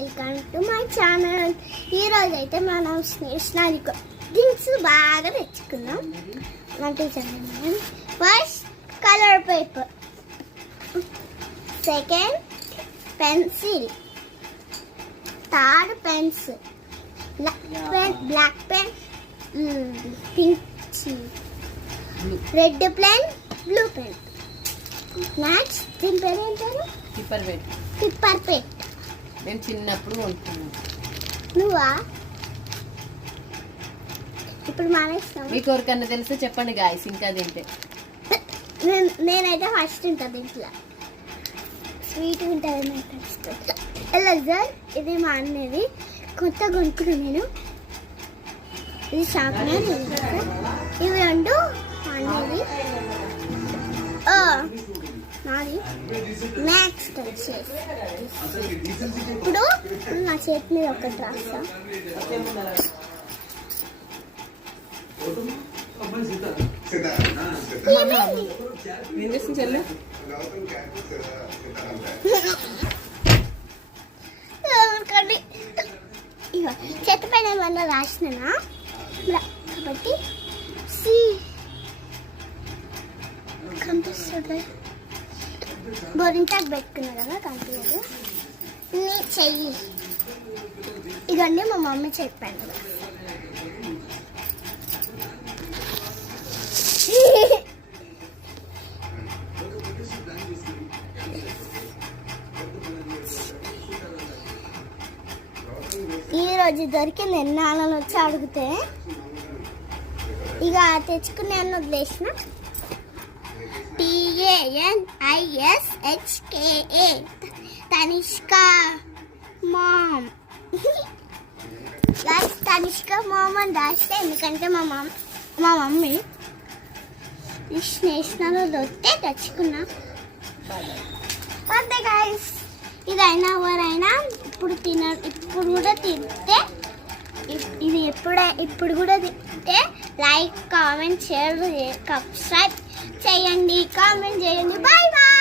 Welcome to my channel. ఈరోజు అయితే మనం స్టేషనరీ థింగ్స్ బాగా తెచ్చుకున్నాం. First colour paper, second pencil, third pencil, black pen, pink, red pen, blue pen. Next దీని పేరు ఏంటారు? పిప్పర్ పెట్. నేను చిన్నప్పుడు కొనుక్కున్నాను. నువ్వా? ఇప్పుడు మానేస్తాం. మీకు ఎవరికన్నా తెలిస్తే చెప్పండి గాయస్. ఇంకా తింటే నేనైతే ఫస్ట్ ఉంటుంది ఇంట్లో స్వీట్ ఉంటుంది. ఎలా సార్, ఇది మా అన్నది కొత్త కొనుక్కున్నాను నేను. ఇది షార్ప్నర్, ఇవి రెండు మా అన్నది. నాది. నెక్స్ట్ వచ్చేసి ఇప్పుడు నా చేతి మీద ఒకటి రాస్తా. చేతి పైన ఏమన్నా రాసినా కాబట్టి కనిపిస్తుంది. గోరింటాకు పెట్టుకున్నా కదా కనిపించదు. నీ చెయ్యి ఇవన్నీ మా మమ్మీ చెప్పాను. ఈరోజు దొరికింది. ఎన్నాళ్ళని వచ్చి అడిగితే ఇక తెచ్చుకునే అన్న వదిలేసిన. TANISHKA Tanishka ma'am. Tanishka ma'am అని రాస్తే, ఎందుకంటే మా మమ్మీ స్టేషనరీలో దొరికితే తెచ్చుకున్నా. అంతే గాయస్. ఇదైనా ఎవరైనా ఇప్పుడు కూడా తింటే, ఇది ఇప్పుడు కూడా తింటే లైక్, కామెంట్, షేర్, సబ్స్క్రైబ్ చేయండి, కామెంట్ చేయండి. Bye bye.